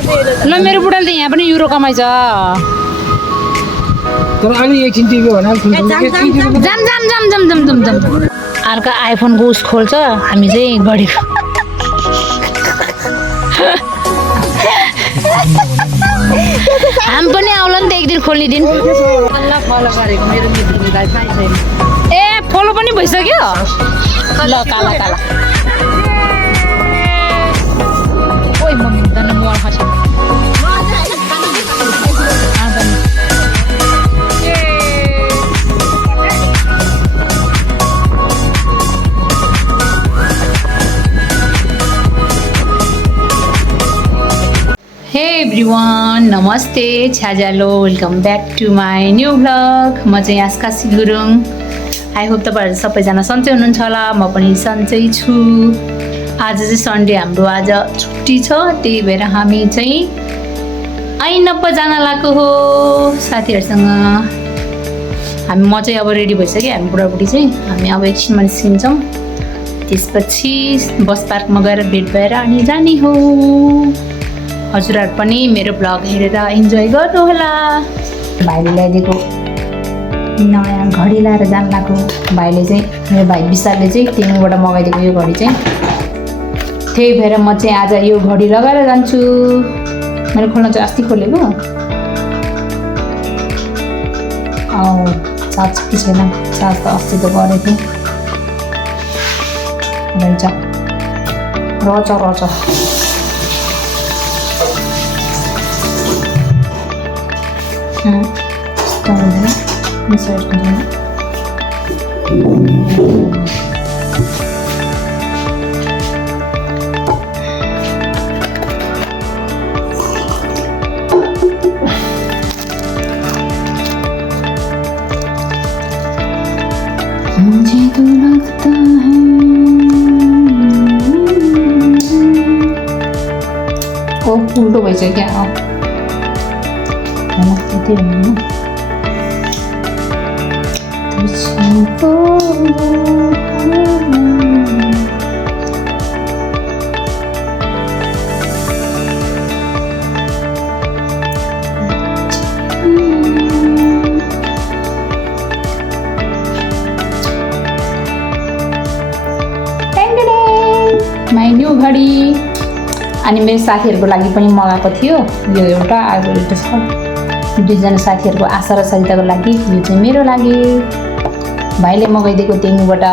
ल मेरो बुढाले त यहाँ पनि युरो कमाइछ तर अलि एकछिन टिप्यो भने जाम जाम जाम जाम जाम जाम जाम अर्को आइफोनको उस खोल्छ हामी चाहिँ घडी हामी पनि आउला नि त एक दिन खोल्ने दिन ए फलो पनि भइसक्यो ल काला काला ओइ मम्मी त न मोबाइल खस्यो हे एभ्रिवान नमस्ते छ्याजालो welcome back to my new vlog म चाहिँ आस्कासी गुरुङ आई होप तपाईँहरू सबैजना सन्चै हुनुहुन्छ होला म पनि सन्चै छु आज चाहिँ सन्डे हाम्रो आज छुट्टी छ त्यही भएर हामी चाहिँ ऐनप्पा जान लागेको हो साथीहरूसँग म चाहिँ अब रेडी भइसक्यो हामी बुढाबुढी चाहिँ हामी अब एकछिनमा निस्किन्छौँ त्यसपछि बस पार्कमा गएर भेट भएर अनि जाने हो हजुरहरू पनि मेरो ब्लग हेरेर इन्जोय गर्नुहोला भाइले ल्याइदिएको नयाँ घडी लाएर जान लाग्यो भाइले चाहिँ मेरो भाइ विशालले चाहिँ टेङबाट मगाइदिएको यो घडी चाहिँ त्यही भएर म चाहिँ आज यो घडी लगाएर जान्छु मैले खोल्न चाहिँ अस्ति खोलेको चार्ज कि छैन चार्ज त अस्ति त गरेको थिएँ रहेछ रच रच मुझे तो लगता है ओ उल्टो भइसक्यो क्या माई न्यू घडी अनि मेरो साथीहरूको लागि पनि मगाएको थियो यो एउटा अर्को एउटा छ दुईजना साथीहरूको आशा र सरिताको लागि यो चाहिँ मेरो लागि भाइले मगाइदिएको टेङबाट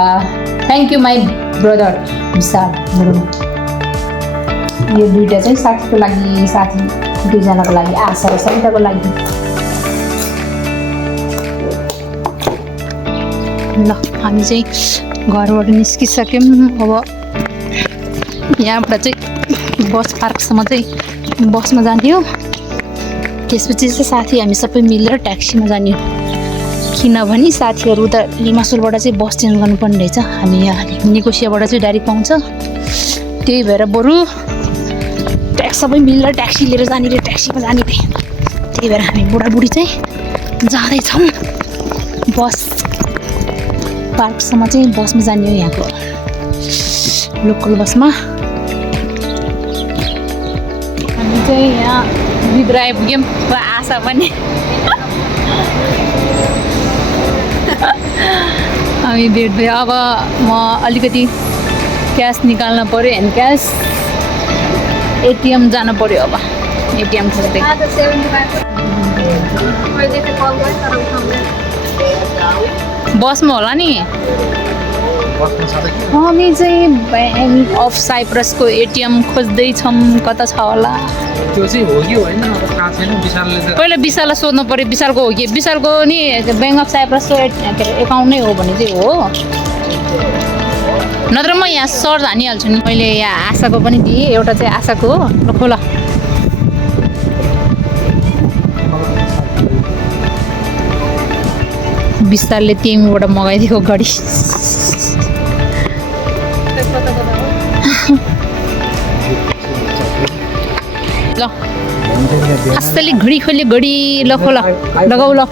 थ्याङ्क यू माई ब्रदर विशाल गुरुङ यो दुईवटा चाहिँ साथीको लागि साथी दुईजनाको लागि आशा र सरिताको लागि ल हामी चाहिँ घरबाट निस्किसक्यौँ अब यहाँबाट चाहिँ बस पार्कसम्म चाहिँ बसमा जाने हो त्यसपछि चाहिँ साथी हामी सबै मिलेर ट्याक्सीमा जाने हो किनभने साथीहरू त लिमासोलबाट चाहिँ बस चेन्ज गर्नुपर्ने रहेछ हामी यहाँ निकोसियाबाट चाहिँ डाइरेक्ट पाउँछ त्यही भएर बरु सबै मिलेर ट्याक्सी लिएर जाने रे ट्याक्सीमा जाने थिएँ त्यही भएर हामी बुढाबुढी चाहिँ जाँदैछौँ बस पार्कसम्म चाहिँ बसमा जाने हो यहाँको लोकल बसमा हामी चाहिँ यहाँ भित्र आइपुग्यौँ र आशा पनि हामी भेट भयो अब म अलिकति क्यास निकाल्न पऱ्यो ह्यान्ड क्यास एटिएम जानु पऱ्यो अब एटिएम खोज्दै बसमा होला नि हामी चाहिँ ब्याङ्क अफ साइप्रसको एटिएम खोज्दैछौँ कता छ होला त्यो चाहिँ हो कि होइन अब थाहा छैन विशालले त पहिला विशाललाई सोध्नु पऱ्यो विशालको हो कि विशालको नि ब्याङ्क अफ साइप्रसको एकाउन्ट नै हो भने चाहिँ हो नत्र म यहाँ सर्च हानिहाल्छु नि मैले यहाँ आशाको पनि दिएँ एउटा चाहिँ आशाको हो ल खोल विशालले तिमीबाट मगाइदिएको घडी ल असली घडी खोल्यो घडी ल खोल लगाऊ ल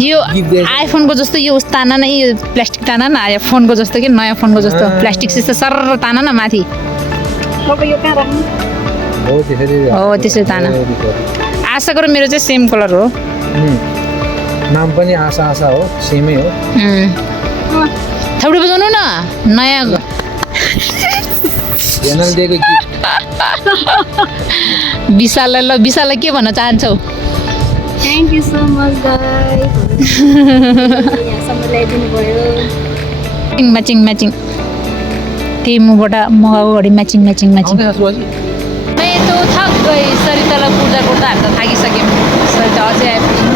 यो आइफोनको जस्तो यो ताना न यो प्लास्टिक ताना न आयो फोनको जस्तो कि नयाँ फोनको जस्तो प्लास्टिक सिस्टम सर ताना न माथि हो त्यसरी हो, त्यसरी तान। आशा गरौँ मेरो चाहिँ सेम कलर हो। नाम पनि आशा आशा हो, सेमै हो। थौडी बजाउनु न नयाँ जनल दिएको गिफ्ट। विशाललाई ल विशाललाई के भन्न चाहन्छौ? Thank you so much guys यहाँसम्म ल्याइदिनु भयो। म्याचिङ म्याचिङ त्यही मुबाट मगाएको घडी म्याचिङ म्याचिङ म्याचिङ। आउँदैछ सुवाजी? मैं तो थक गई सरितालाई कुर्दा कुर्दा हामी त थाकिसक्यौँ। सरिता अझै आइपुग्नु।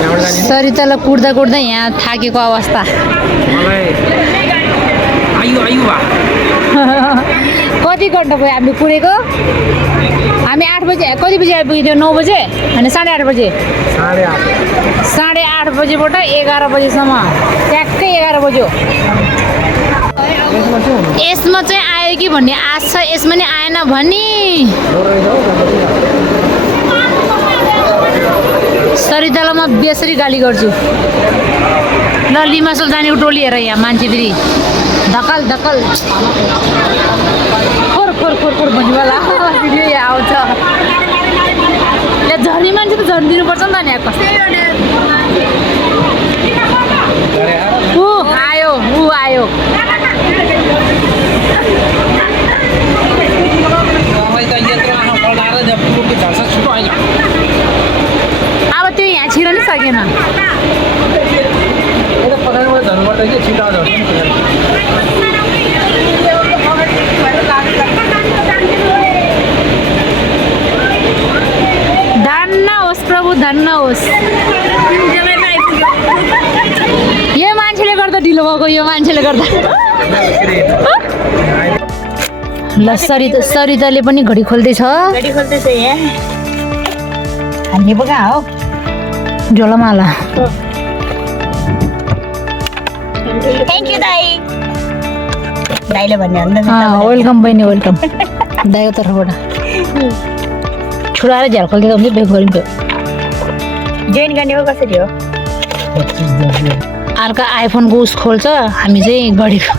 यहाँबाट जाने? सरितालाई कुर्दा कुर्दा यहाँ थाकेको अवस्था। मलाई आयु आयु भा। कति घन्टा भयो हामी कुरेको? हामी 8 बजे कति बजी आइपुगेको थियो? 9 बजे अनि 8:30 बजे। 8:30। 8:30 बजेबाट 11 बजेसम्म ट्याक्कै 11 बज्यो। यसमा चाहिँ आयो कि भन्ने आश छ, यसमा नि आएन भनी। सरितालाई म बेसरी गाली गर्छु। ल लिमासल जानेको टोली हेर यहाँ मान्छे फेरि धकल धकल खोर खोर खोर खोर भन्नेवाला भिडियो यहाँ आउँछ। यहाँ झर्ने मान्छे त झरिदिनुपर्छ नि त नि कस्तो। ऊ आयो ऊ आयो। अब त्यो यहाँ छिर्न नि सकेन। धन्न होस् प्रभु धन्न होस्। यो मान्छेले गर्दा ढिलो भएको, यो मान्छेले गर्दा। ल सरिताले पनि घडी खोल्दैछ। गाडी खोल्दैछ यहाँ। हामी पो कहाँ हो? झोलामाला। थ्याङ्क यू दाइ। दाइले भन्ने हो नि त। वेलकम बहिनी वेलकम। दाइको तर्फबाट छुराएर झ्याल खोल्दै पनि बेग गरिन्थ्यो। जोइन गर्ने हो कसरी हो? अर्को आइफोनको उस खोल्छ, हामी चाहिँ घडीको।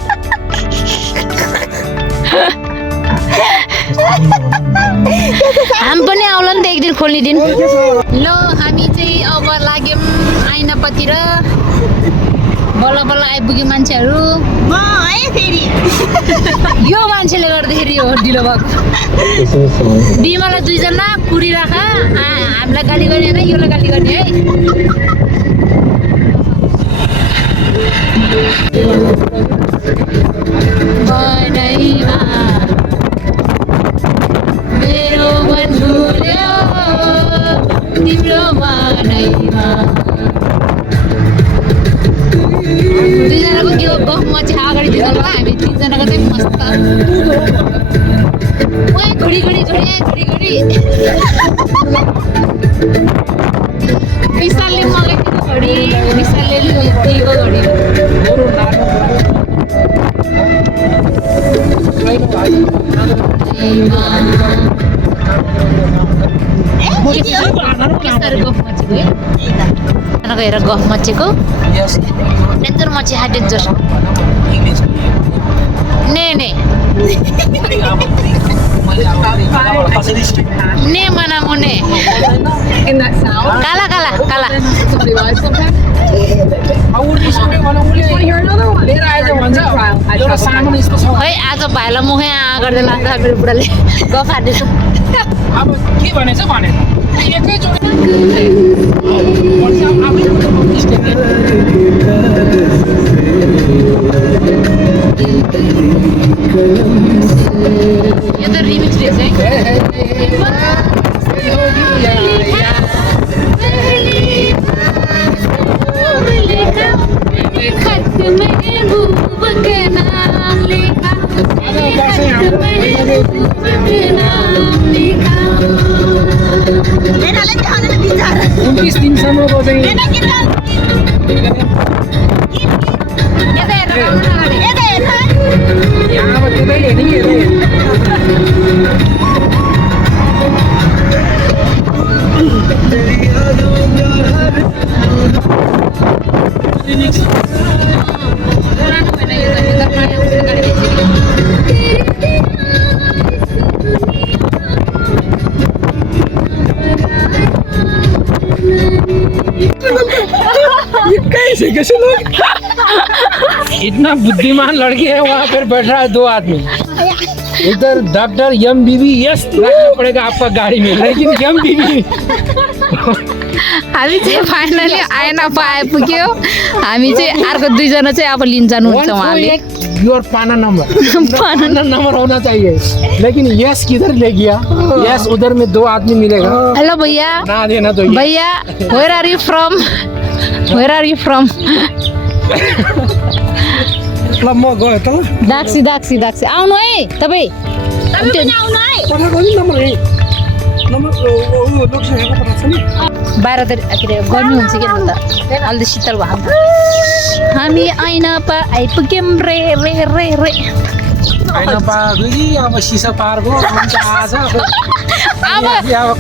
हामी पनि आउला नि त एक दिन खोल्ने दिन। ल हामी चाहिँ अब लाग्यौँ ऐनापतिर। बल्ल बल्ल आइपुग्यो मान्छेहरू। म है फेरि यो मान्छेले गर्दाखेरि हो ढिलो भएको। बिमालाई 2 जना कुरिराख, हामीलाई गाली गर्ने होइन, योलाई गाली गर्ने है। मनैमा मेरो मन भुल्यो तिम्रो मनैमा। 2 जनाको के हो गफमा चाहिँ अगाडि दिँदैन होला, हामी 3 जनाको चाहिँ मस्त ओए घडी घडी घडी घडी घडी। विशालले मगाइदिएको घडी, विशालले दिएको घडी। हेर गफ मचेको डेन्जर मचे हा डेन्जर ने ने ने मना मुने काला काला काला है आज भाइलाई मुखै गर्दै लाग्छ मेरो बुढाले गफ हान्दैछु। अब के भनेछ भने यो त रिमिक्स रहेछ है। उन्तीस दिनसम्मको चाहिँ यहाँबाट त्यतै हेर्ने कैसे लोग इतना बुद्धिमान लड़की है वहाँ पर बैठ रहा है 2 आदमी इधर डॉक्टर MBBS रखना पड़ेगा आपका गाड़ी में लेकिन MBB हामी चाहिँ फाइनली आएन आइपुग्यो हामी चाहिँ अर्को 2 जना चाहिँ अब लिन जानुहुन्छ उहाँले योर पाना नंबर होना चाहिए लेकिन यस किधर ले गया यस उधर में 2 आदमी मिलेगा हेलो भैया ना देना तो भैया वेयर आर यू फ्रम मतलब म गयो त दाक्सी आउनु है तपाईँ पनि आउनु है पठाएको नि नम्बर ओ लोकेसन पठाएको छ नि बाहिर त के अरे गर्मी हुन्छ कि त अलि शीतल भयो नि त हामी ऐना पा आइपुग्यौँ रे रे रे रे हैन पागली अब सिसा पारको हुन्छ आज अब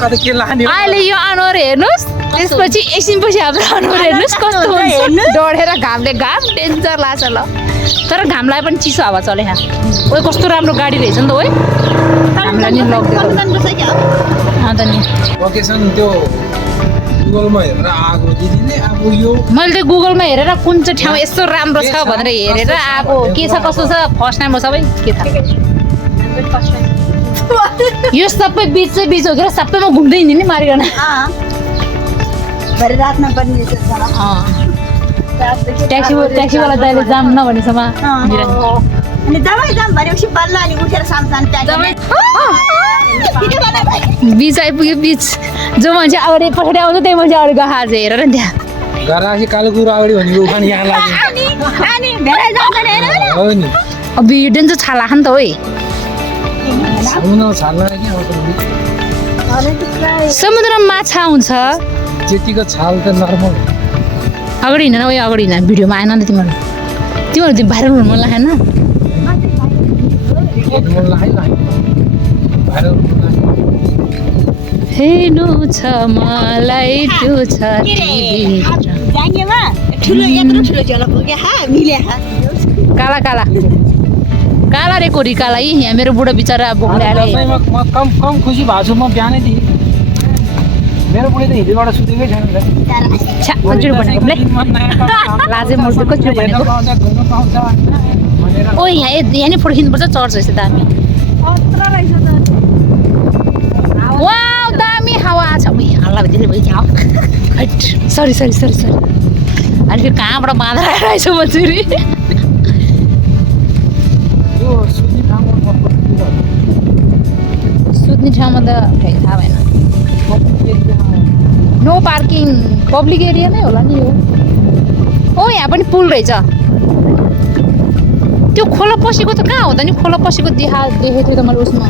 कतै के लाने हो अहिले यो अनुहार हेर्नुहोस् त्यसपछि एकछिनपछि हाम्रो अनुहार हेर्नुहोस् कस्तो हुन्छ डढेर घामले घाम डेन्जर लाग्छ ल तर घामलाई पनि चिसो हावा चले ओइ कस्तो राम्रो गाडी रहेछ नि त ओइ हामीलाई नि लगिदिएको अन्त नि लोकेसन त्यो गुगलमा हेरेर आएको दिदीले अब यो मैले चाहिँ गुगलमा हेरेर कुन चाहिँ ठाउँ यस्तो राम्रो छ भनेर हेरेर आएको के छ कस्तो छ फर्स्ट टाइम हो सबै के थाहा यो सबै बिच चाहिँ बिच हो कि सबैमा घुम्दै हिँड्ने नि मारिकन भरे रातमा पनि ट्याक्सीवाला दाइले जाम नभनेसम्म अनि जाम भनेपछि बल्ल अनि उठेर सामसान बिच आइपुग्यो बिच जो मान्छे अगाडि पछाडि आउँछ त्यही मान्छे अगाडि गएको आज हेरेर नि त्यहाँ गरासी कालो कुरो अगाडि भनेको उखान यहाँ लाग्यो अनि भेडा जाँदैन हेर हो नि अब यो डेन्जर छाला खान त ओइ समुद्रमा छाल्न के समुद्रमा माछा हुन्छ त्यतिको छाल त नर्मल अगाडि हिँड न ओइ अगाडि हिँड भिडियोमा आएन नि त तिमीहरू त्यो भाइरल हुनु मन लागेन मन लाग्यो भाइरल हेर्नु छ मलाई त्यो छ जाङ्गेमा ठुलो यत्रो ठुलो झोला पुग्यो मिले काला काला काला रे कोरी काला यहाँ मेरो बुढो बिचरा बोक्ने आले म कम खुसी भएको छु म बिहानैदेखि मेरो बुढी त हिजोबाट सुतेकै छैन छ्या कचुरी भनेको लाजे मोर्दो कचुरी भनेको ओ यहाँ नै फर्किनुपर्छ चर्च रहेछ दामी वाउ दामी हावा छ हल्ला भइदिने भइदियो सरी अनि फेरि कहाँबाट बाँधेर आइरहेछ मचुरी सुत्ने ठाउँमा त थाहा भएन नो पार्किङ पब्लिक एरिया नै होला नि यो ओ यहाँ पनि पुल रहेछ त्यो खोला पसेको त कहाँ हुँदा नि खोला पसेको देखेको थियो त मैले उसमा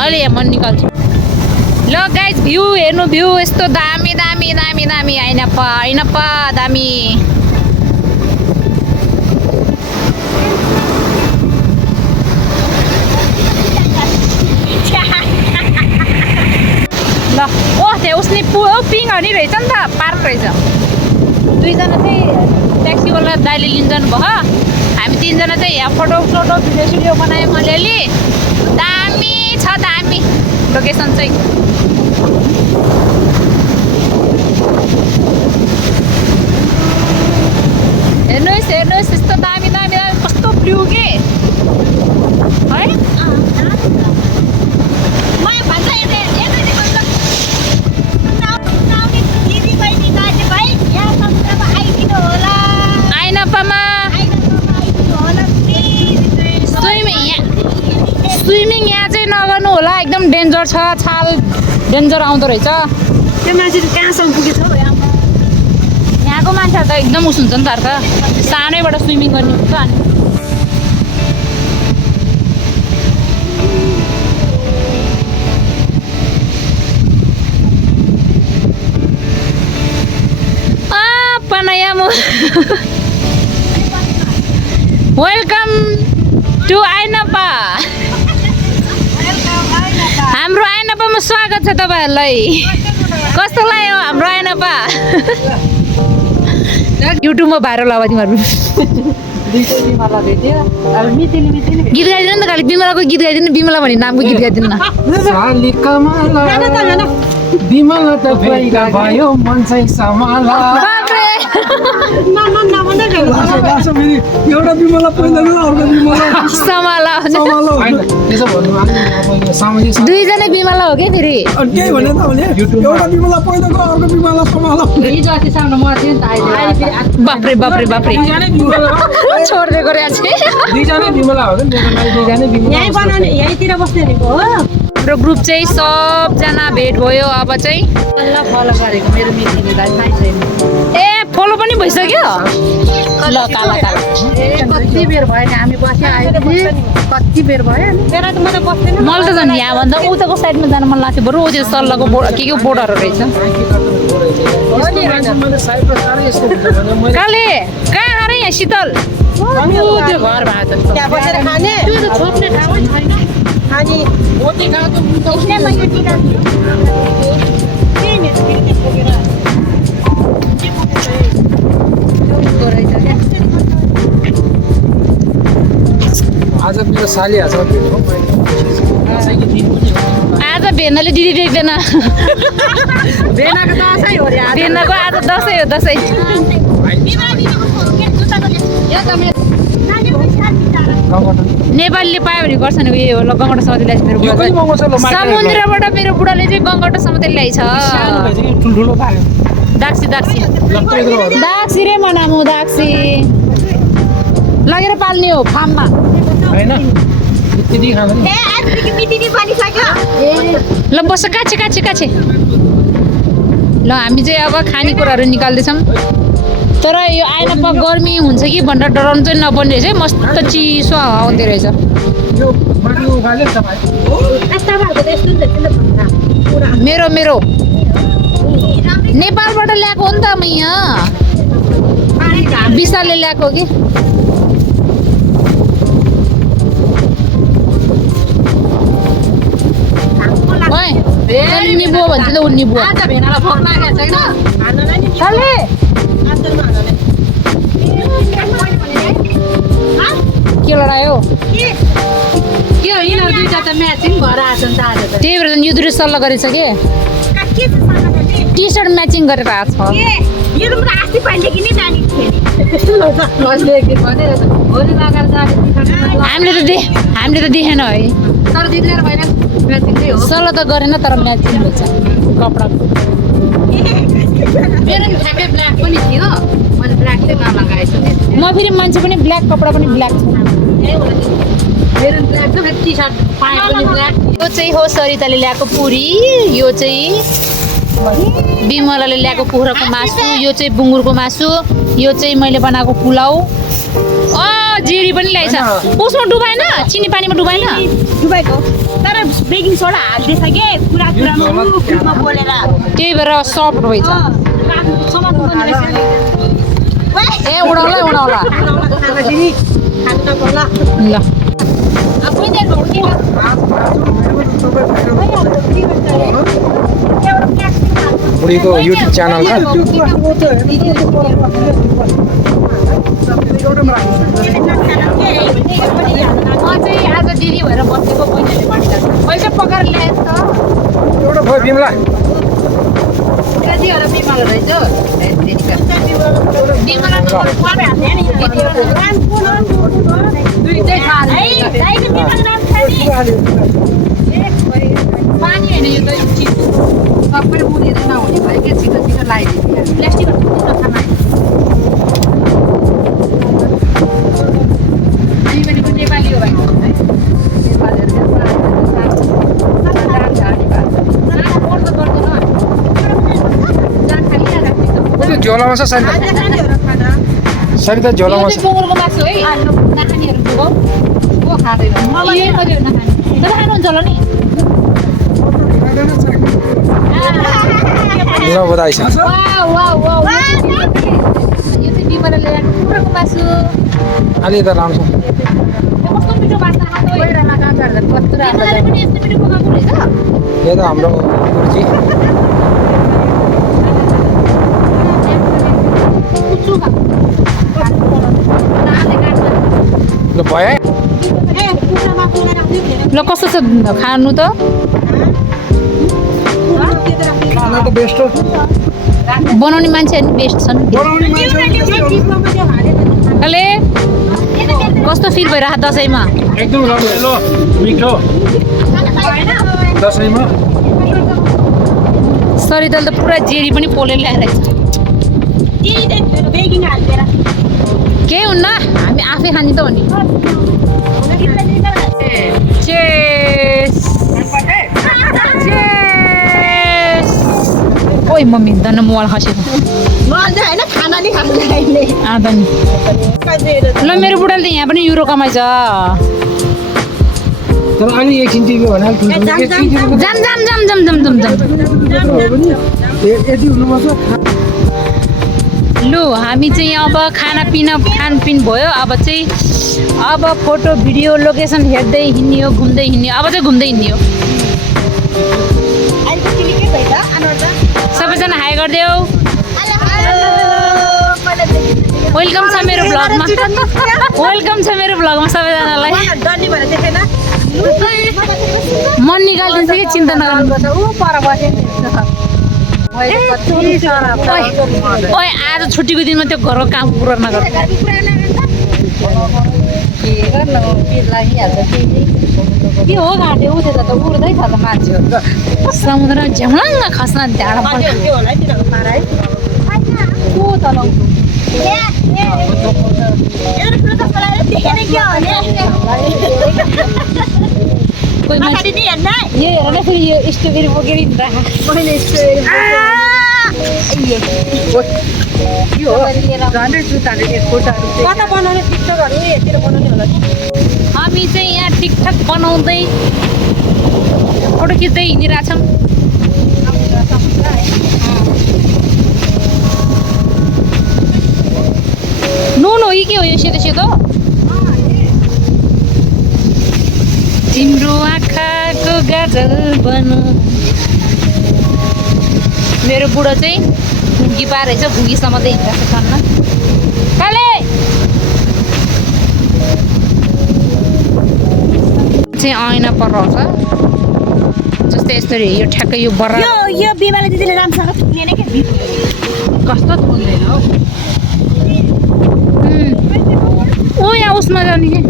अहिले यहाँ मन निकाल्छु ल गाइज भ्यू हेर्नु भ्यू यस्तो दामी दामी दामी दामी आइन पा दामी ल ओ त्यहाँ उसले पिङ हानी रहेछ नि त पार्क रहेछ 2 जना चाहिँ ट्याक्सीवाला दाइले लिन जानु भयो हामी 3 जना चाहिँ यहाँ फोटो भिडियो बनायौँ अलिअलि दामी छ दामी लोकेसन चाहिँ हेर्नुहोस् यस्तो दामी दामी दामी कस्तो ब्लू के है स्विमिङ यहाँ चाहिँ नगर्नु होला एकदम डेन्जर छ छाल डेन्जर आउँदो रहेछ त्यो मान्छे कहाँसम्म पुगेछ हौ यहाँको मान्छेहरू त एकदम उस हुन्छ नि त अर्थ सानैबाट स्विमिङ गर्ने हुन्छ अनि पनायाम वेलकम टु आइनपा हाम्रो आइनपामा स्वागत छ तपाईँहरूलाई कस्तो लाग्यो हाम्रो आइनपा युट्युबमा भाइरल अब तिमीहरू गीत गाइदिनु नि त खालि बिमलाको गीत गाइदिनु बिमला भन्ने नामको गीत गाइदिनु न बिमला त पहिला भयो मन चाहिँ समाला बाफ्रे एउटा बिमला पहिला गयो अर्को बिमला समाला होइन त्यसो भन्नु अब यो सामाजिक दुईजना बिमला हो क्या फेरि त्यही भने त भने एउटा बिमला पहिला गयो अर्को बिमला समाला बाफ्रे बाफ्रे बाफ्रे दुईजनै बिमला छोडिदिएको रहेछ दुईजनै बिमला हो कि मेरो लागि दुईजनै बिमला यहीँतिर बस्ने भनेको हो हाम्रो ग्रुप चाहिँ सबजना भेट भयो अब चाहिँ ए फलो पनि भइसक्यो ल काला काला कति बेर भयो नि हामी बस्यो कति बेर भयो बेला त म त बस्दैन मलाई त झन् यहाँभन्दा उताको साइडमा जान मन लाग्थ्यो बरु त्यो सल्लाहको के बोर्डहरू रहेछ काले कहाँ आएर यहाँ शीतल त्यो घर भएको त्यहाँ बसेर खाने त्यो त छोप्ने ठाउँै छैन अनि आज मेरो साली आज आज भेनाले दिदी देख्दैन बेनाको दसैँ हो रे भेनाको आज दसैँ हो दसैँ नेपालीले पायो भने गर्छ नि उयो हो ल गङ्गटा समाते ल्याएछ मेरो बुढा समुद्रबाट मेरो बुढाले चाहिँ गङ्गटा समाते ल्याएछ ठुल्ठुलो पायो दाक्सी दाक्सी दाक्सी रे मनामु दाक्सी लगेर पाल्ने हो फार्ममा होइन त्यति खाँदैन ल बस काछे काछे काछे ल हामी चाहिँ अब खानेकुराहरू निकाल्दैछौँ तर यो आएन गर्मी हुन्छ कि भनेर डराउनु चाहिँ नपर्ने रहेछ है मस्त चिसो हावा आउँदो रहेछ यो माथि उकाल्यो नि तपाईँ मेरो मेरो नेपालबाट ल्याएको हो नि त म यहाँ विशालले ल्याएको कि निबुवा भन्छ त ऊ निबुवा के लडायो त्यही भएर यो दुई सल्लाह गरेछ कि टी सर्ट म्याचिङ गरेर आएको छ हामीले त देखेन है सल्लाह त गरेन तर म्याचिङ भएछ कपडाको म फेरि मान्छे पनि ब्ल्याक कपडा पनि ब्ल्याक छ यो चाहिँ हो सरिताले ल्याएको पुरी यो चाहिँ बिमलाले ल्याएको कुखुराको मासु यो चाहिँ बुङ्गुरको मासु यो चाहिँ मैले बनाएको पुलाउ जिरी पनि ल्याएछ उसमा डुबाएन चिनी पानीमा डुबाएन डुबाएको तर बेकिङ सोडा हाल्दैछ के कुरा कुरामा बोलेर त्यही भएर सफ्ट भएछ ए उडाउला उडाउला ल बुढीको युट्युब च्यानल छ आज दिदी भएर बसेको पैसा पकाएर ल्याएछ एउटा भयो बिमला बिमला रहेछ पानी होइन यो त सबै उडेर नहुने भयो क्या छिटो छिटो लगाइदियो प्लास्टिकहरू नखाना हामी भनेको नेपाली हो भाइ है झोलामा छ सरिता झोलामा छ बुङ्गुरको मासु है नखानेहरू बुगाउ को खाँदैन तर खानुहुन्छ होला नि ल बधाई छ यो चाहिँ बिमलाले ल्याएको कुखुराको मासु अलि त राम्रो छ कस्तो मिठो बास्ना खाँदो बिमलाले पनि यस्तो मिठो पकाएको रहेछ यो त हाम्रो गुरुजी ल भयो ल कस्तो छ खानु त खाना त बेस्ट हो बनाउने मान्छे नि बेस्ट छन् बनाउने मान्छे कले कस्तो फिल भइरहेको दसैँमा एकदम रमाइलो मिठो दसैँमा सरितल त पुरा जेरी पनि पोलेर ल्याएर केही हुन्न हामी आफै खाने त हो नि ओइ मम्मी धन्न मोबाइल खसेको आधा नि ल मेरो बुढाले त यहाँ पनि युरो कमाइछ तर अलि एकछिन टिभी भने जाम जाम जाम जाम जाम जाम जाम यति हुनुपर्छ लु हामी चाहिँ अब खानपिन भयो अब फोटो भिडियो लोकेसन हेर्दै हिँड्ने हो घुम्दै हिँड्ने अब चाहिँ घुम्दै हिँड्ने हो सबैजना हाई गरिदेऊ वेलकम छ मेरो भ्लगमा सबैजनालाई मन निकालिदिन्छ कि चिन्ता नगर्नु ओइ आज छुट्टीको दिनमा त्यो घरको काम पुरा नगर के हो घाँटे उठेर त उड्दै छ त मान्छेहरू समुद्रमा झ्याम्लाङ्ग खस्न ढाडा कोही मान्छे यो हेर न फेरि यो स्ट्रबेरी बोकेर हामी चाहिँ यहाँ टिकटक बनाउँदै फोटो खिच्दै हिँडिरहेछौँ नुन हो कि के हो यो सेतो सेतो तिम्रो आँखाको गाजल बनु मेरो बुढो चाहिँ भुङ्गी पारेछ भुङ्गीसम्म चाहिँ हिँड्छ छन्न काले चाहिँ ऐना पराउँछ जस्तै यसरी यो ठ्याक्कै यो बरा यो बिमाले दिदीले राम्रोसँग थुन्दैन के कस्तो थुन्दैन हौ ओ यहाँ उसमा जाने के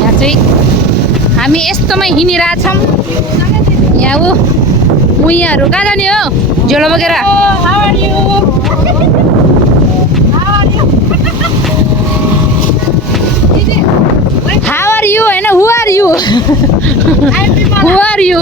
यहाँ चाहिँ हामी यस्तोमा हिँडिरहेछौँ यहाँ उहीँहरू कहाँ जाने हो झोलो बोकेर How are you and who are you? Who are you?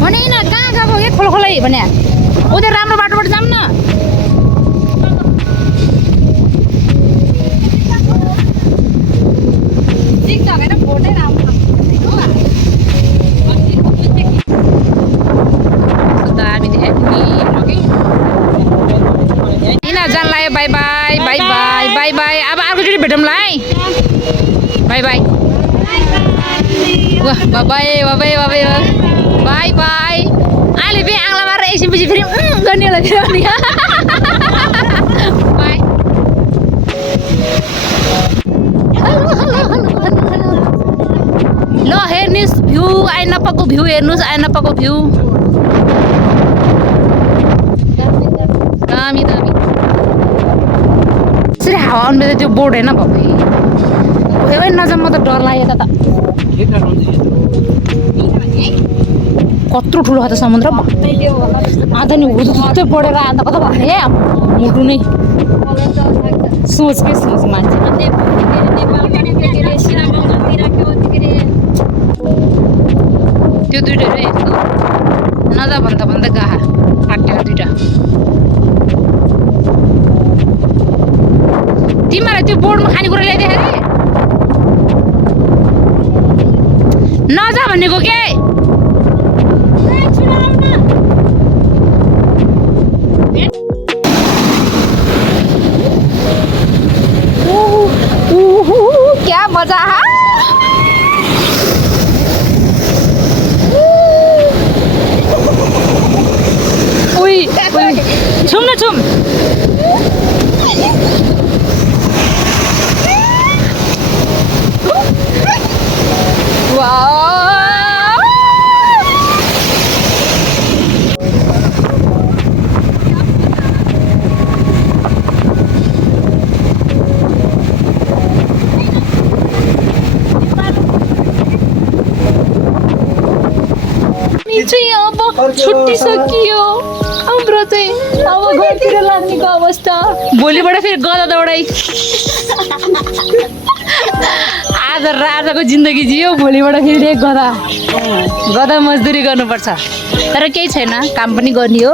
भने न कहाँ गएको के खोलखोलै भने उता राम्रो बाटोबाट जाऊँ न जानलाई by by by by by by अब अर्कोचोटि भेटौँला है by by by by by by by अहिले फेरि आँगला मारेर एकछिनपछि फेरि गर्ने होला फेरि बाई ल हेर्नुहोस् भ्यू आइनपाको भ्यू हेर्नुहोस् आइनपाको भ्यू दामी दामी यसरी हावा आउनु त्यो बोर्ड होइन भए ओइ नजाऊँ म त डर लाग्यो यता त कत्रो ठुलो छ त समुद्र आधा नि हुँदै बढेर आधा कता भन्ने मुटु नै सोच के सोच मान्छे त्यो दुइटा रे यस्तो नजा भन्दा गाहा काटेर दुइटा तिमीलाई त्यो बोर्डमा खानेकुरा ल्याइदिए अरे नजा भनेको के छुम न छुम चाहिँ अब छुट्टिसकियो हाम्रो चाहिँ अब घरतिर लाग्नेको अवस्था भोलिबाट फेरि गदा दौडाइ आज राजाको जिन्दगी जियो भोलिबाट फेरि एक गदा मजदुरी गर्नुपर्छ तर केही छैन काम पनि गर्ने हो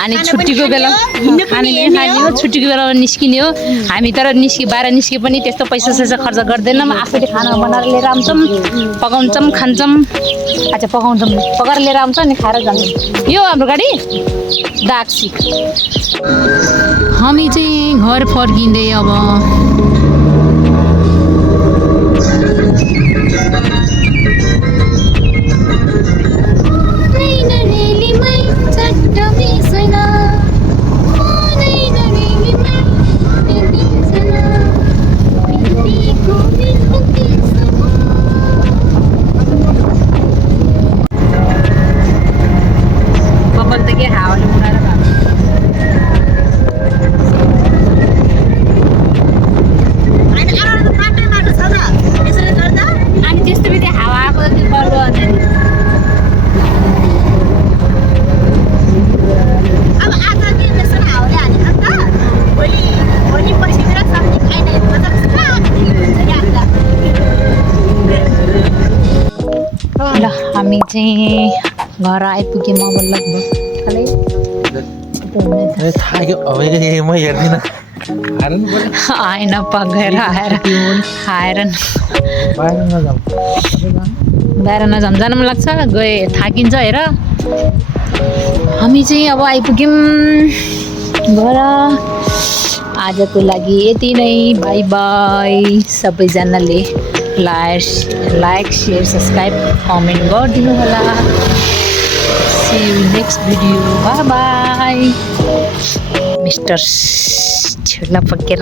अनि छुट्टीको बेला खाने हो छुट्टीको बेलामा निस्किने हो हामी तर बाहिर निस्के पनि त्यस्तो पैसा सैसा खर्च गर्दैनौँ आफैले खाना बनाएर लिएर आउँछौँ पकाउँछौँ खान्छौँ अच्छा पकाउँछौँ पकाएर लिएर आउँछ अनि खाएर जान्छौँ यो हाम्रो गाडी दाक्सी हामी चाहिँ घर फर्किँदै अब हामी चाहिँ घर आइपुग्यौँ अब लगभग आएन पकाएर आएर बाहिर नजाऊँ जान मन लाग्छ गए थाकिन्छ हेर हामी चाहिँ अब आइपुग्यौँ घर आजको लागि यति नै बाई बाई सबैजनाले लाइक शेयर सब्सक्राइब कमेन्ट गरिदिनु होला see you next video bye bye mister छोला पकेर